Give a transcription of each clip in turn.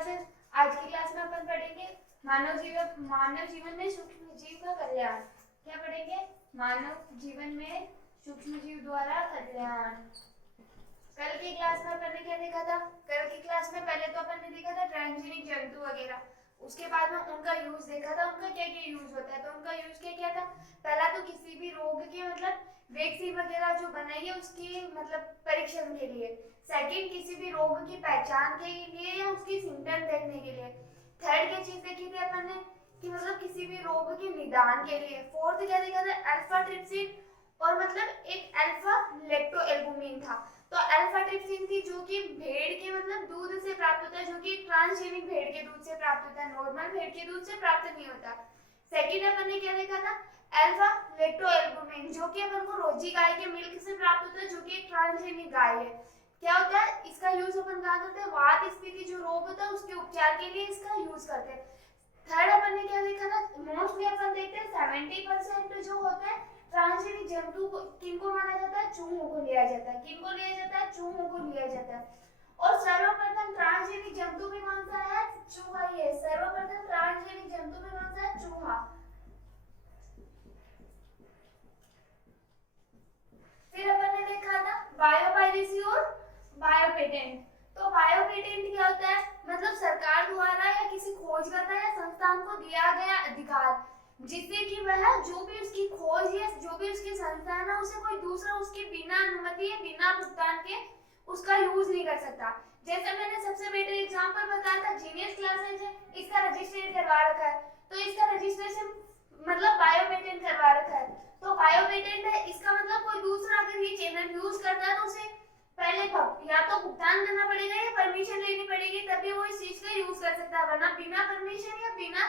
Classes. आज की class में अपन पढ़ेंगे मानव जीवन में सूक्ष्म जीव का कल्याण। क्या पढ़ेंगे? मानव जीवन में सूक्ष्म जीव द्वारा कल्याण। कल की क्लास में अपन ने क्या देखा था? कल की क्लास में पहले तो अपन ने देखा था ट्रांसजेनिक जंतु वगैरह, उसके बाद में उनका यूज देखा था, उनका क्या क्या यूज होता है। तो उनका यूज क्या क्या था? पहला तो किसी भी रोग के मतलब वैक्सीन वगैरह जो बनाई है उसकी मतलब परीक्षण के लिए। सेकंड, किसी भी रोग की पहचान के लिए या उसकी सिम्टम देखने के लिए। थर्ड क्या चीज देखी थी अपन ने कि मतलब किसी भी रोग के निदान के लिए। फोर्थ क्या देखा था? अल्फा ट्रिप्सिन और मतलब एक अल्फा लेक्टोएल्बुमिन था। तो अल्फा ट्रिप्सिन थी जो कि भेड़ के मतलब दूध से प्राप्त होता है, जो कि ट्रांसजेनिक भेड़ के दूध से प्राप्त होता है, नॉर्मल भेड़ के दूध से प्राप्त नहीं होता। सेकंड अपन ने क्या देखा था? अल्फा लेक्टोएल्बुमिन, जो कि अपन को रोजी गाय के मिल्क से प्राप्त होता है, जो कि एक ट्रांसजेनिक गाय है। क्या होता है इसका यूज? अपन कहाँ करते हैं? वात स्फीति जो रोग होता है उसके उपचार के लिए इसका यूज करते हैं। थर्ड अपन ने क्या देखा था? मोस्टली अपन देखते हैं 70% जो होता है ट्रांसजेनिक जंतु को किनको माना जाता है? चूहों को लिया जाता है। किनको लिया जाता है? चूहों को लिया जाता है। और सर्वप्रथम ट्रांसजेनिक जंतु भी कौन सा है? चूहा ही है। सर्वप्रथम ट्रांसजेनिक जंतु भी कौन सा है? चूहा। फिर अपन ने देखा था बायोपायरेसी और बायोपेटेंट। तो बायोपेटेंट क्या होता है? मतलब सरकार द्वारा या किसी खोजकर्ता या संस्थान को दिया गया अधिकार, जिससे कि वह जो भी उसकी खोज या जो भी उसकी संस्थान है उसे कोई दूसरा उसके बिना अनुमति या बिना भुगतान के उसका यूज नहीं कर सकता। जैसे मैंने सबसे बेटर एग्जांपल बताया था जीनियस क्लासेज है, इसका रजिस्ट्रेशन करवा रखा है, तो इसका रजिस्ट्रेशन मतलब बायोपेटेंट करवा रखा है। तो बायोपेटेंट है, इसका मतलब कोई दूसरा अगर ये चैनल यूज करता है तो उसे पहले या तो भुगतान करना पड़ेगा या परमिशन लेनी पड़ेगी, तभी वो इस चीज का यूज कर सकता है, वरना बिना परमिशन या बिना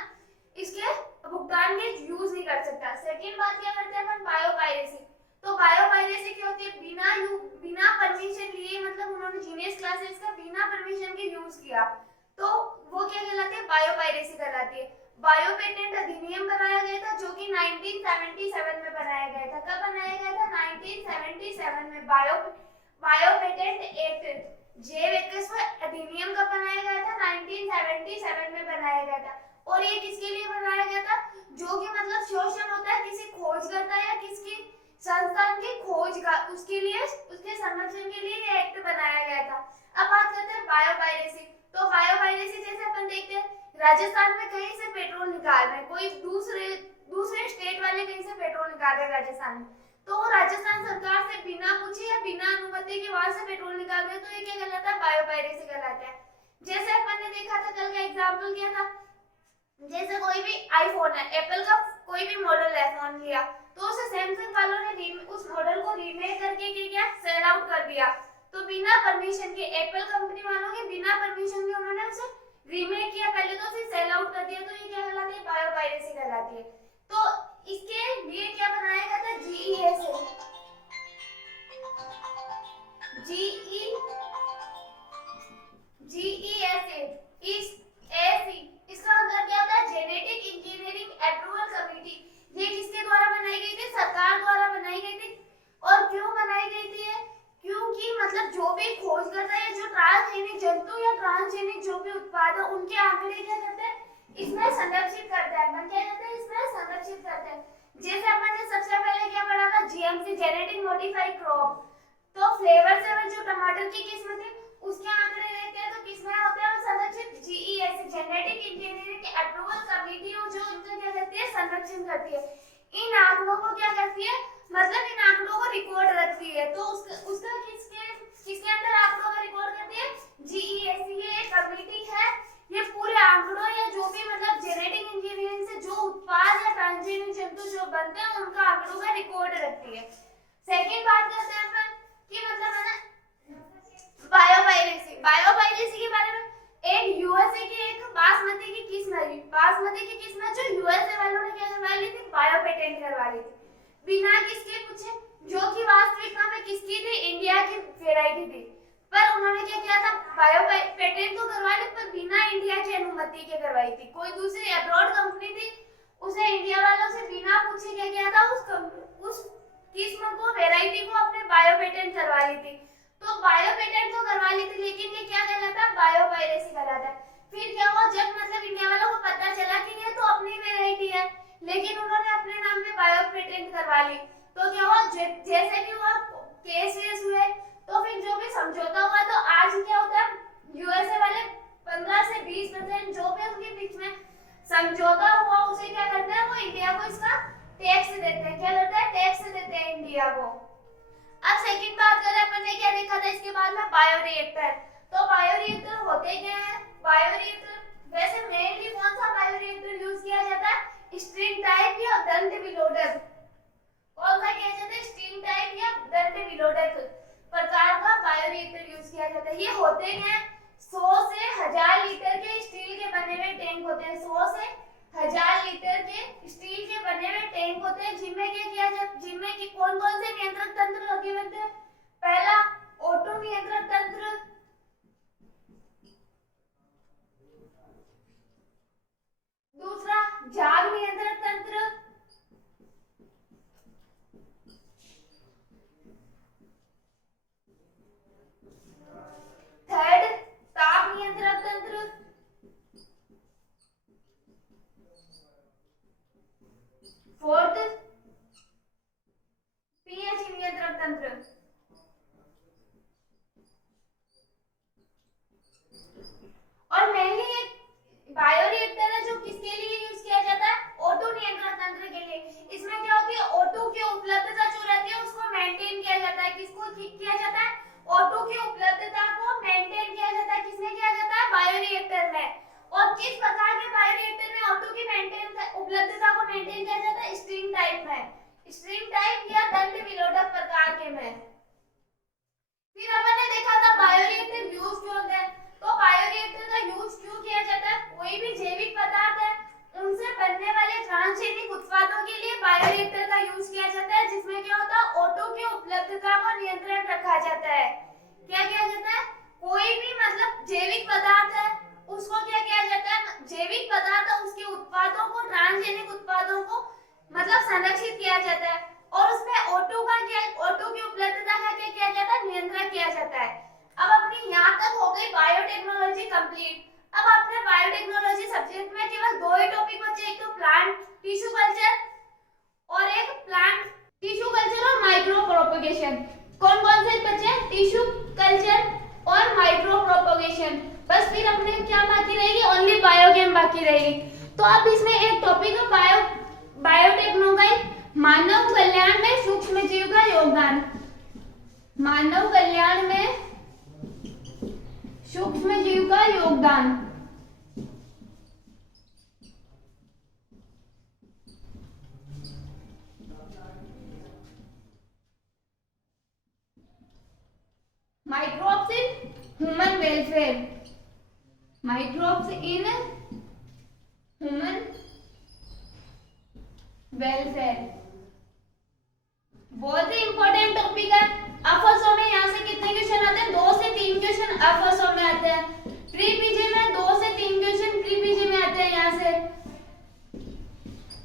इसके भुगतान के यूज नहीं कर सकता। सेकंड बात क्या करते हैं अपन? बायोपायरेसी। तो बायोपायरेसी क्या होती है? बिना परमिशन लिए, मतलब उन्होंने जीनियस क्लासेस का बिना परमिशन के यूज किया, तो वो क्या कहलाती है? बायोपायरेसी कहलाती है। बायोपेटेंट अधिनियम बनाया गया था जो कि 1977 में बनाया गया था। कब बनाया गया था? 1977 में। बायोपेटेंट एक्ट जैव विकास अधिनियम कब बनाया गया था? 1977 में बनाया गया था। और ये किसके लिए बनाया गया था? जो कि मतलब शोषण होता है किसी खोजकर्ता या किसकी संस्थान की खोज का, उसके लिए उसके संरक्षण के लिए ये एक्ट बनाया गया था। अब बात करते हैं बायोपायरेसी। तो बायोपायरेसी जैसे अपन देखते हैं राजस्थान में कहीं से पेट्रोल निकाल रहे हैं, कोई दूसरे स्टेट वाले कहीं से पेट्रोल निकाल रहे हैं राजस्थान में, तो वो राजस्थान सरकार से बिना पूछे या बिना अनुमति के वहां से पेट्रोल निकाल रहे हैं, तो ये क्या कहलाता है? बायोपायरेसी कहलाता है। जैसे अपन ने देखा था कल का एग्जाम्पल क्या था? जैसे कोई भी आईफोन है, एप्पल का कोई भी मॉडल है फोन लिया, तो उसे सैमसंग वालों ने उस मॉडल को रीमेक करके क्या सेल आउट कर दिया। तो बिना परमिशन के, एप्पल कंपनी वालों के बिना परमिशन के उन्होंने उसे रीमेक किया, पहले तो उसे सेल आउट कर दिया, तो ये क्या कहलाती है? बायोपायरेसी कहलाती है। तो इसके लिए क्या बनाया गया था? जीईएसए इसका मतलब क्या होता है? Genetic engineering approval committee. ये किसके द्वारा बनाई गई थी? सरकार द्वारा बनाई गई थी। और क्यों बनाई गई थी? क्योंकि मतलब जो भी खोज करता है, जो ट्रांसजेनिक जंतु या ट्रांसजेनिक जो भी उत्पाद है उनके आंकड़े क्या करते हैं? इसमें संरक्षित करते हैं। मन क्या करते हैं? इसमें संरक्षित करते हैं। जैसे अपन ने सबसे पहले क्या पढ़ा था? GMC, genetic modified crop. तो फ्लेवर सेवर जो टमाटर की किस्म थी उसके आंकड़े लेते हैं, तो किसमें होते हैं वो संरक्षित? GES, genetic engineering approval committee, जो इनका क्या करती है? संरक्षण करती है। इन आंकड़ों को क्या करती है? मतलब इन आंकड़ों को रिकॉर्ड रखती है। तो उसका किसके अंदर आंकड़ों का रिकॉर्ड करती है? जीईएस। ये एक कमेटी है, ये पूरे आंकड़ों या जो भी मतलब जेनेटिक इंजीनियरिंग से जो उत्पाद या ट्रांसजेनिक जंतु जो बनते हैं उनका आंकड़ों का रिकॉर्ड रखती है। सेकंड बात करते हैं अपन कि मतलब है ना बायोपायरेसी के बारे में। एक यूएसए की एक बासमती की किस्म है, बासमती की किस्म जो यूएसए वालों ने क्या करवा ली थी? बायोपेटेंट करवा ली थी, बिना किसके पूछे, जो कि वास्तविकता में किसकी थी? इंडिया की वैरायटी थी, पर उन्होंने क्या किया था? बायोपेटेंट तो करवा ली पर बिना इंडिया की अनुमति के करवाई थी। कोई दूसरी अब्रॉड कंपनी थी, उसे इंडिया वालों से बिना पूछे क्या किया था? उस किस्म को, वैरायटी को अपने बायोपेटेंट करवा ली थी। तो बायोपेटेंट तो करवा ली थी, लेकिन ये क्या कहलाता है? बायोपायरेसी कहलाता है। फिर लेकिन उन्होंने अपने नाम पे बायो पेटेंट करवा ली। तो क्या हुआ, जैसे कि वो केसेस हुए, तो फिर जो भी समझौता हुआ, तो आज क्या होता है, यूएसए वाले 15 से 20% जो भी उनके बीच में समझौता हुआ उसे क्या करते हैं, वो इंडिया को इसका टैक्स देते हैं। क्या करते हैं, टैक्स देते हैं इंडिया को। अब सेकंड बात करें, अपन ने क्या देखा था इसके बाद में, बायोरिएक्टर। तो बायोरिएक्टर होते क्या है, बायोरिएक्टर वैसे मेनली कौन सा बायोरिएक्टर यूज किया जाता है, स्ट्रिंग टाइप या दंड विलोडक। कौन सा किया जाता है, स्ट्रिंग टाइप या दंड विलोडक प्रकार का बायोरिएक्टर यूज किया जाता है। ये होते हैं 100 से 1000 लीटर के स्टील के बने हुए टैंक होते हैं। 100 से 1000 लीटर के स्टील के बने हुए टैंक होते हैं, जिनमें क्या किया जाता, जिनमें कि कौन कौन से नियंत्रण तंत्र लगे हुए थे। पहला ऑटो नियंत्रण तंत्र, दूसरा झाग नियंत्रण तंत्र, थर्ड ताप नियंत्रण तंत्र, फोर्थ पीएच नियंत्रण तंत्र। और मेनली ये बायोरिएक्टर है जो किसके लिए यूज किया जाता है, ऑटो नियंत्रण तंत्र के लिए। इसमें क्या होती है, ऑटो की उपलब्धता जो रहती है उसको मेंटेन किया जाता है। किसको किया जाता है, ऑटो की उपलब्धता को मेंटेन किया जाता है। किसमें किया जाता है, बायोरिएक्टर में। और किस प्रकार के बायोरिएक्टर में ऑटो की उपलब्धता को मेंटेन किया जाता है, स्ट्रिंग टाइप में। स्ट्रिंग टाइप या दंड विलोडक प्रकार के में। फिर अपन ने देखा था बायोरिएक्टर यूज क्यों होते हैं। तो बायोरिएक्टर का यूज क्यों किया जाता है, कोई भी जैविक पदार्थ है उनसे बनने वाले ट्रांसजेनिक उत्पादों के लिए बायोरिएक्टर का यूज किया जाता है, जिसमें क्या होता है, ऑटो की उपलब्धता को नियंत्रण रखा जाता है। क्या किया जाता है, कोई भी मतलब जैविक पदार्थ है उसको क्या किया जाता है, जैविक पदार्थ उसके उत्पादों को, ट्रांसजेनिक उत्पादों को मतलब संरक्षित किया जाता है। और उसमें ऑटो का क्या, ऑटो की उपलब्धता का क्या किया जाता है, नियंत्रण किया जाता है। अब अपनी यहाँ तक हो गई बायोटेक्नोलॉजी कंप्लीट। अब अपने बायोटेक्नोलॉजी सब्जेक्ट में केवल 2 ही टॉपिक बचे, एक तो प्लांट टिश्यू कल्चर और एक प्लांट टिश्यू कल्चर और माइक्रो प्रोपगेशन। कौन कौन से बचे, टिश्यू कल्चर और माइक्रो प्रोपगेशन। बस फिर अपने क्या बाकी रहेगी, ओनली बायोकेम बाकी रहेगी। तो अब इसमें एक टॉपिक है बायोटेक्नोलॉजी, मानव कल्याण में सूक्ष्म जीव का योगदान। मानव कल्याण में सूक्ष्म जीव का योगदान। Microbes in human welfare, microbes in human welfare बहुत ही इंपॉर्टेंट टॉपिक है। अफसों में यहाँ से कितने क्वेश्चन आते हैं, 2 से 3 क्वेश्चन अफसों में आते हैं। प्री पीजी में 2 से 3 क्वेश्चन प्री पीजी में आते हैं यहाँ से।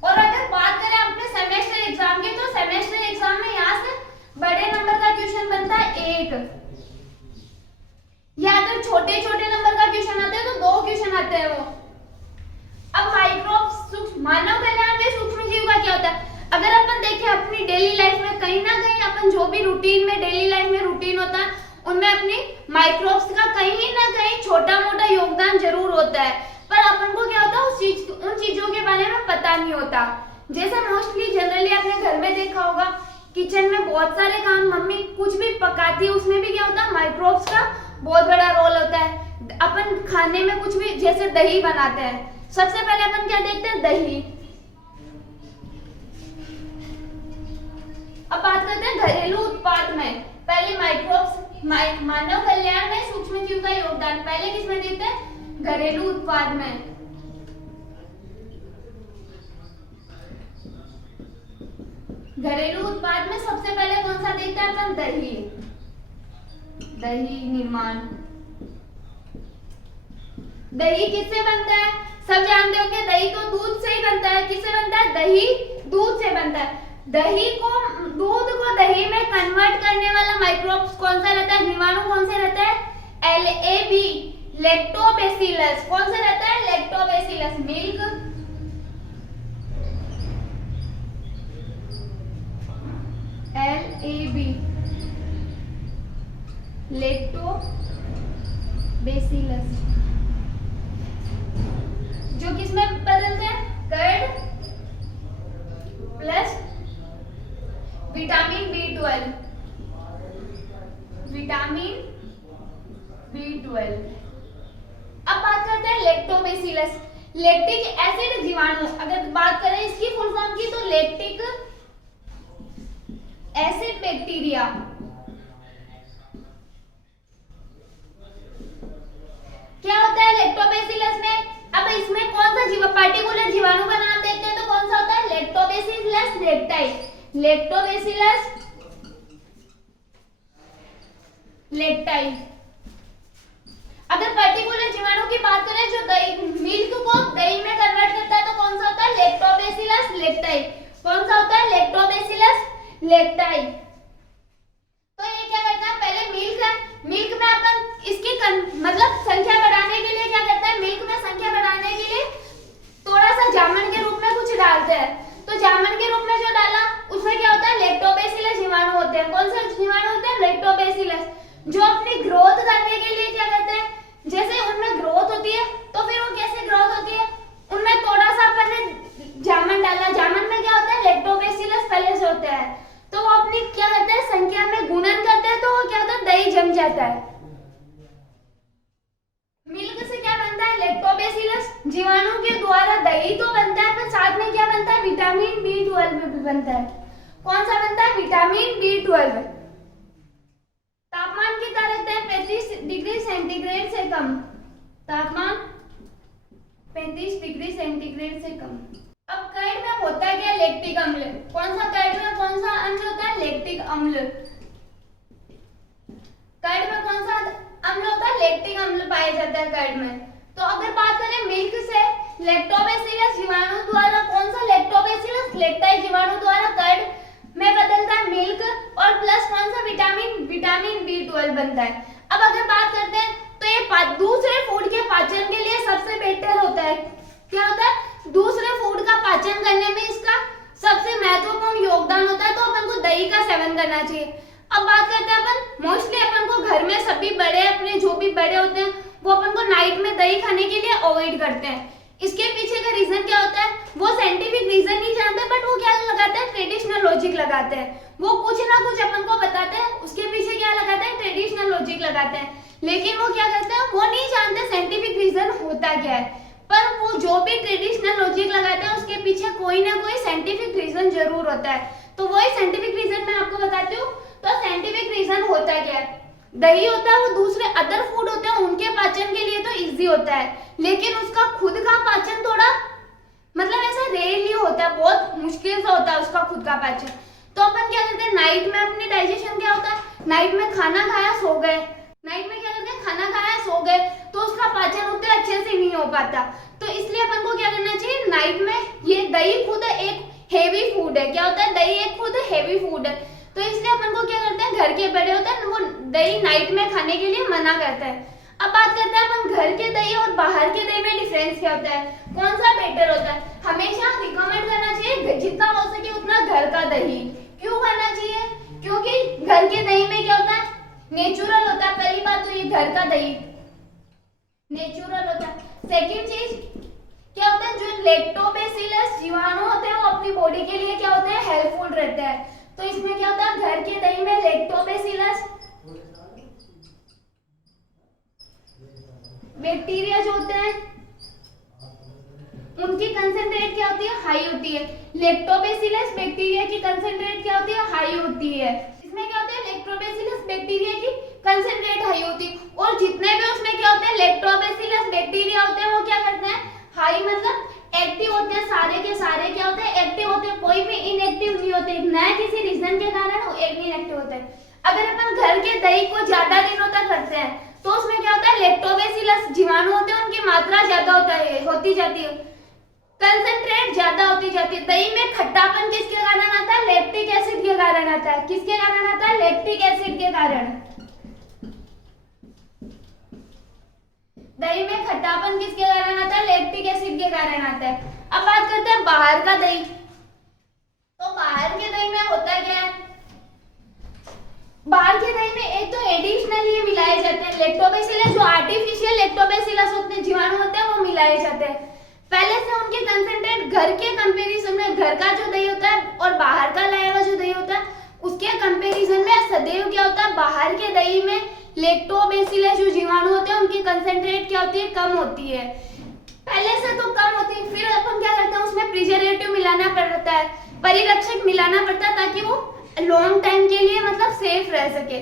और अगर बात करें अपने सेमेस्टर एग्जाम की, तो सेमेस्टर एग्जाम में यहाँ से बड़े नंबर का क्वेश्चन बनता है 1, या अगर छोटे छोटे नंबर का क्वेश्चन आता है तो 2 क्वेश्चन आते हैं वो। अब माइक्रोब्स, मानव कल्याण में सूक्ष्म जीव का क्या होता है। अगर अपन देखें अपनी डेली लाइफ में कहीं ना कहीं अपन जो भी रूटीन में, डेली लाइफ में रूटीन होता है, उनमें अपनी माइक्रोब्स का कहीं ना कहीं छोटा मोटा योगदान जरूर होता है। पर अपन को क्या होता है, उन चीजों के बारे में पता नहीं होता। जैसे मोस्टली जनरली आपने घर में देखा होगा, किचन में बहुत सारे काम मम्मी कुछ भी पकाती है, उसमें भी क्या होता है, माइक्रोब्स का बहुत बड़ा रोल होता है। अपन खाने में कुछ भी, जैसे दही बनाते हैं, सबसे पहले अपन क्या देखते हैं, दही। अब बात करते हैं घरेलू उत्पाद में। पहले माइक्रोब्स, मानव कल्याण में सूक्ष्म जीव का योगदान पहले किसमें देखते हैं, घरेलू उत्पाद में। घरेलू उत्पाद में सबसे पहले कौन सा देखते हैं अपन, दही। दही निर्माण, दही किससे बनता है, सब जानते होंगे, दही तो दूध से ही बनता है। किससे बनता है, दही दूध से बनता है। दही को, दूध को दही में कन्वर्ट करने वाला माइक्रोब्स कौन सा रहता है, जीवाणु कौन सा रहता है, LAB, लैक्टोबैसिलस। कौन सा रहता है, लैक्टोबैसिलस। मिल्क LAB, लैक्टोबैसिलस, जो किसमें बदलते हैं, curd plus vitamin B12, vitamin B12। अब बात करते हैं लैक्टोबैसिलस। लैक्टिक एसिड जीवाणु, अगर बात करें इसकी फुल फॉर्म की तो लैक्टिक एसिड बैक्टीरिया। क्या होता है लैक्टोबैसिलस में? अब इसमें कौन सा पार्टिकुलर जीवाणु का नाम देखते हैं तो कौन सा होता है, लैक्टोबैसिलस लेक्टाई, लैक्टोबैसिलस लेक्टाई। अगर पर्टिकुलर जीवाणु की बात करें जो दही, मिल्क को दही में कन्वर्ट करता है तो कौन सा होता है, लैक्टोबैसिलस लेक्टाई। कौन सा होता है, लैक्टोबैसिलस लेक्टाई। तो ये क्या करता है, पहले मिल्क है, मिल्क में अपन इसकी मतलब संख्या बढ़ाने के लिए क्या करता है, मिल्क में संख्या बढ़ाने के लिए थोड़ा सा जामन के रूप में कुछ डालते हैं। तो जामन के रूप में जो डाला उसमें क्या होता है, लैक्टोबैसिलस जीवाणु होते हैं। कौन से जीवाणु होते हैं, लैक्टोबैसिलस, जो अपनी ग्रोथ करने के लिए क्या करते हैं, जैसे उनमें ग्रोथ होती है तो फिर वो कैसे ग्रोथ होती है, उनमें थोड़ा सा अपन ने जामन डाला, जामन में क्या होता है, लैक्टोबैसिलस पहले से होता है, तो वो अपनी क्या करते हैं, संख्या में गुणन करते हैं, तो वो क्या होता है, दही जम जाता है। मिल्क से क्या बनता है, लैक्टोबैसिलस जीवाणु के द्वारा दही तो बनता है, पर साथ में क्या बनता है, विटामिन B12 भी बनता है। कौन सा बनता है, विटामिन B12। तापमान कितना रहता है, 35 डिग्री सेंटीग्रेड से कम, तापमान 35 डिग्री सेंटीग्रेड से कम। अब कर्ड में होता है क्या, लैक्टिक अम्ल। कौन सा कर्ड में कौन सा अम्ल होता है, लैक्टिक अम्ल। कर्ड में कौन सा अम्ल होता है, लैक्टिक अम्ल पाया जाता है कर्ड में। तो अगर बात करें मिल्क से लैक्टोबैसिलस जीवाणु द्वारा, कौन सा, लैक्टोबैसिलस लेक्टाई जीवाणु द्वारा कर्ड में बदलता है मिल्क, और प्लस कौन सा, विटामिन B12 बनता है। अब अगर बात करते हैं तो ये दूसरे फूड के पाचन के लिए सबसे बेटर होता है। क्या होता है, दूसरे फूड का पाचन करने में इसका सबसे महत्वपूर्ण योगदान होता है, तो अपन को दही का सेवन करना चाहिए। अब बात करते हैं अपन, मोस्टली अपन को घर में सभी बड़े, अपने जो भी बड़े होते हैं वो अपन को नाइट में दही खाने के लिए अवॉइड करते हैं। इसके पीछे का रीजन क्या होता है, वो साइंटिफिक रीजन नहीं जानते, बट वो क्या लगाते हैं, ट्रेडिशनल लॉजिक लगाते हैं। वो कुछ ना कुछ अपन को बताते हैं, उसके पीछे क्या लगाते हैं, ट्रेडिशनल लॉजिक लगाते हैं, लेकिन वो क्या करते हैं, वो नहीं जानते साइंटिफिक रीजन होता क्या है। पर वो जो भी ट्रेडिशनल लॉजिक लगाते हैं उसके पीछे कोई ना कोई साइंटिफिक रीजन जरूर होता है। तो वही साइंटिफिक रीजन मैं आपको बताती हूँ। तो साइंटिफिक रीजन होता क्या है, दही होता है वो दूसरे अदर फूड होते हैं उनके पाचन के लिए तो इजी होता है, लेकिन उसका खुद का पाचन थोड़ा मतलब ऐसा रेयरली होता है, बहुत मुश्किल से होता है उसका खुद का पाचन। तो अपन क्या करते हैं, नाइट में अपने डाइजेशन क्या होता है, नाइट में खाना खाया सो गए, नाइट में क्या करते हैं, खाना खाया सो गए, तो उसका पाचन उतने अच्छे से नहीं हो पाता। तो इसलिए अपन को क्या करना चाहिए, नाइट में, ये दही खुद एक हेवी फूड है, क्या होता है, दही एक खुद हेवी फूड है, तो इसलिए अपन को क्या करते हैं, घर के बड़े होते हैं वो दही नाइट में खाने के लिए मना करते हैं। अब बात करते हैं अपन घर के दही और बाहर के दही में डिफरेंस क्या होता है, कौन सा बेटर होता है। हमेशा रिकमेंड करना चाहिए जितना हो सके उतना घर का दही। क्यों खाना चाहिए, क्योंकि घर के दही में क्या होता है, नेचुरल होता है। पहली बात तो ये घर का दही नेचुरल होता है। सेकंड चीज क्या होता है, जो लैक्टोबैसिलस जीवाणु होते हैं वो अपनी बॉडी के लिए क्या होते हैं, हेल्पफुल रहते हैं। तो इसमें क्या होता है, घर के दही में लैक्टोबैसिलस बैक्टीरिया जो होते हैं उनकी कंसेंट्रेट क्या होती है, हाई होती है। लैक्टोबैसिलस बैक्टीरिया की कंसेंट्रेट क्या होती है, हाई होती है। इसमें क्या होता है, लैक्टोबैसिलस बैक्टीरिया की कंसेंट्रेट हाई होती है, और जितने भी उसमें क्या होते हैं लैक्टोबैसिलस बैक्टीरिया होते हैं वो क्या करते हैं, हाई मतलब एक्टिव होते हैं, सारे के सारे क्या होते हैं, एक्टिव होते हैं, कोई भी इनएक्टिव नहीं होते, न किसी रीजन के कारण वो एक इनएक्टिव होते हैं। अगर अपन घर के दही को ज्यादा दिनों तक रखते हैं तो उसमें क्या होता है, लैक्टोबैसिलस जीवाणु होते हैं उनकी मात्रा ज्यादा होती जाती है, कंसेंट्रेट ज्यादा होती जाती है। दही में खट्टापन किसके कारण आता है, लैक्टिक एसिड के कारण आता है। किसके कारण आता है, लैक्टिक एसिड के कारण। दही में खट्टापन किसके कारण आता है, लैक्टिक एसिड के कारण आता है। अब बात करते हैं बाहर का दही। तो बाहर के दही में होता क्या है, बाहर के दही में एक तो एडिशनल ये मिलाए जाते हैं लैक्टोबैसिलस, जो आर्टिफिशियल लैक्टोबैसिलस होते हैं, जीवाणु होते हैं, वो मिलाए जाते हैं। पहले से उनके कंसेंट्रेट घर के कंपैरिजन में, घर का जो दही होता है और बाहर का लाया हुआ जो दही होता है, उसके कंपैरिजन में सदैव क्या होता है, बाहर के दही में लैक्टोबैसिलस जो जीवाणु होते हैं उनकी कंसेंट्रेट क्या होती है, कम होती है। पहले से तो कम होती है, फिर अपन क्या करते हैं, उसमें प्रिजर्वेटिव मिलाना पड़ता है, परिरक्षक मिलाना पड़ता है, ताकि वो लॉन्ग टाइम के लिए मतलब सेफ रह सके।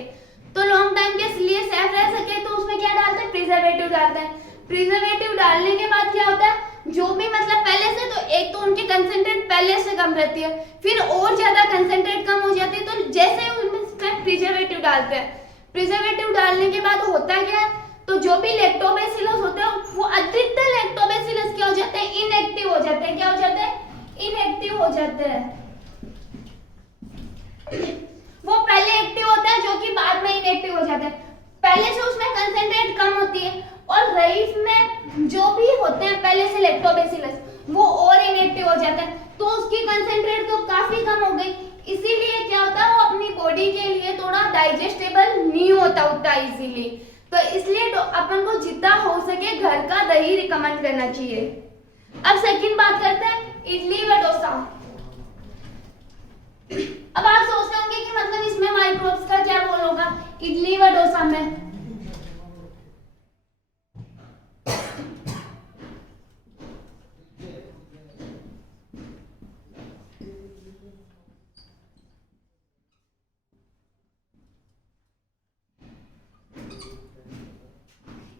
तो लॉन्ग टाइम के लिए सेफ रह सके तो उसमें क्या डालते हैं, प्रिजर्वेटिव डालते हैं। प्रिजर्वेटिव डालने के बाद क्या होता है, जो भी मतलब पहले से, तो एक तो उनकी कंसेंट्रेट पहले से कम रहती है, फिर और ज्यादा कंसेंट्रेट कम हो जाती है। तो जैसे उनमें प्रिजर्वेटिव डालते हैं, प्रिजर्वेटिव डालने के बाद होता क्या है, तो जो भी लैक्टोबैसिलस होते हैं वो अधिकतर लैक्टोबैसिलस क्या हो जाते हैं, इनएक्टिव हो जाते हैं। क्या हो जाते हैं, इनएक्टिव हो जाते हैं। वो पहले एक्टिव होता है जो कि बाद में इनएक्टिव हो जाते हैं। पहले से उसमें कंसेंट्रेट कम होती है, और रईस में जो भी होते हैं पहले से लैक्टोबैसिलस वो और इनएक्टिव हो जाते हैं, तो उसकी कंसेंट्रेट तो काफी कम हो गई। इसीलिए क्या होता है, वो अपनी बॉडी के लिए थोड़ा डाइजेस्टेबल नहीं होता उतना इजीली। तो इसलिए अपन को जितना हो सके घर का दही रिकमेंड करना चाहिए। अब सेकंड बात करते हैं इडली व डोसा। अब आप सोचते होंगे कि मतलब इसमें माइक्रोब्स का क्या रोल होगा इडली व डोसा में।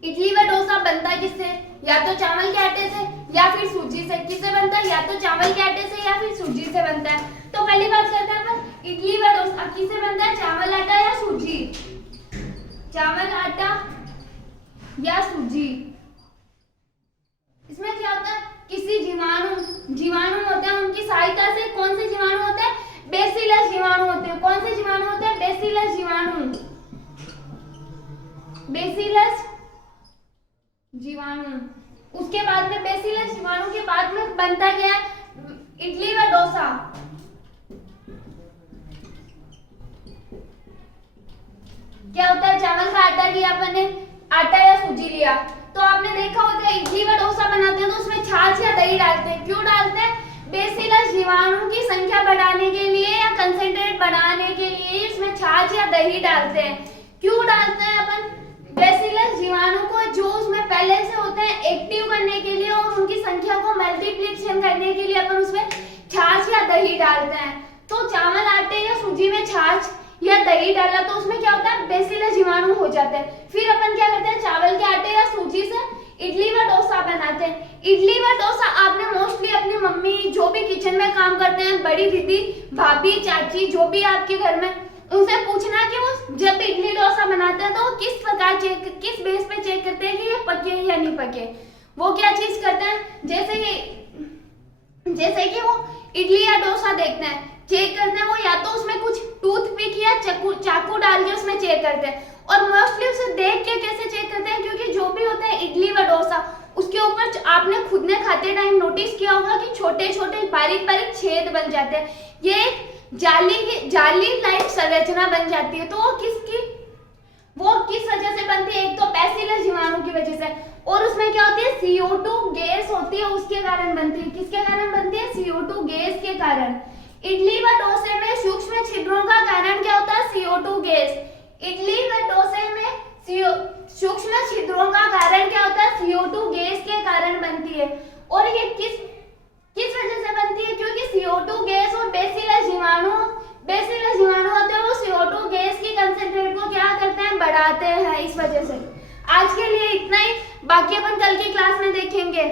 इडली व डोसा बनता है किससे, या तो चावल के आटे से या फिर सूजी से। किससे बनता है, या तो चावल के आटे से या फिर सूजी से बनता है। तो पहली बात करते हैं अपन इडली व डोसा किससे बनता है, चावल आटा या सूजी, चावल आटा या सूजी। इसमें क्या होता है, किसी जीवाणु होते हैं, उनकी सहायता से, कौन से जीवाणु होते हैं, बेसिलस जीवाणु होते हैं। कौन से जीवाणु होते हैं, बेसिलस जीवाणु, बेसिलस जीवाणु। उसके बाद में बेसिलस जीवाणु के बाद में बनता क्या है, इडली व डोसा। क्या होता है, चावल का आटा लिया अपन ने, आटा या सूजी लिया, तो आपने देखा होगा इडली व डोसा बनाते हैं तो उसमें छाछ या दही डालते हैं। क्यों डालते हैं, बेसिलस जीवाणु की संख्या बढ़ाने के लिए या कंसेंट्रेट बढ़ाने के लिए इसमें छाछ या दही डालते हैं। क्यों डालते हैं अपन, बेसिलस जीवाणु को जो उसमें पहले से होते हैं एक्टिव करने के लिए और उनकी संख्या को मल्टीप्लिकेशन करने के लिए अपन उसमें छाछ या दही डालते हैं। तो चावल आटे या सूजी में छाछ या दही डाला तो उसमें क्या होता है, बेसिलस जीवाणु हो जाते हैं। फिर अपन क्या करते हैं, चावल के आटे या सूजी से इडली व डोसा बनाते हैं। इडली व डोसा आपने मोस्टली अपनी मम्मी जो भी किचन में काम करते हैं, बड़ी दीदी, भाभी, चाची, जो भी आपके घर में, उनसे पूछना कि वो जब इडली डोसा बनाते हैं तो वो किस प्रकार किस बेस पे चेक करते हैं कि ये पके या नहीं पके। वो क्या चीज करते हैं, जैसे कि वो इडली या डोसा देखते हैं, चेक करते हैं, वो या तो उसमें कुछ टूथपिक या चाकू डाल के उसमें चेक करते हैं। और मोस्टली उसे देख के कैसे चेक करते हैं, क्योंकि जो भी होता है इडली व डोसा उसके ऊपर आपने खुद ने खाते टाइम नोटिस किया होगा कि छोटे छोटे बारीक बारीक छेद बन जाते हैं। ये एक जाली लाइक संरचना बन जाती है। तो वो किस वजह से बनती है, एक तो बेसिलस जीवाणु की वजह से, और उसमें क्या होती है, CO2 गैस होती है, उसके कारण बनती है। किसके कारण बनती है, CO2 गैस के कारण। इडली व डोसे में सूक्ष्म छिद्रों का कारण क्या होता है, CO2 गैस। इडली व डोसे में सूक्ष्म छिद्रों का कारण क्या होता है, CO2 गैस के कारण बनती है। और ये किस वजह से बनती है, क्योंकि CO2 गैस और बेसिलस जीवाणु होते हैं, वो CO2 गैस की कंसेंट्रेट को क्या करते हैं, बढ़ाते हैं। इस वजह से आज के लिए इतना ही, बाकी अपन कल की क्लास में देखेंगे।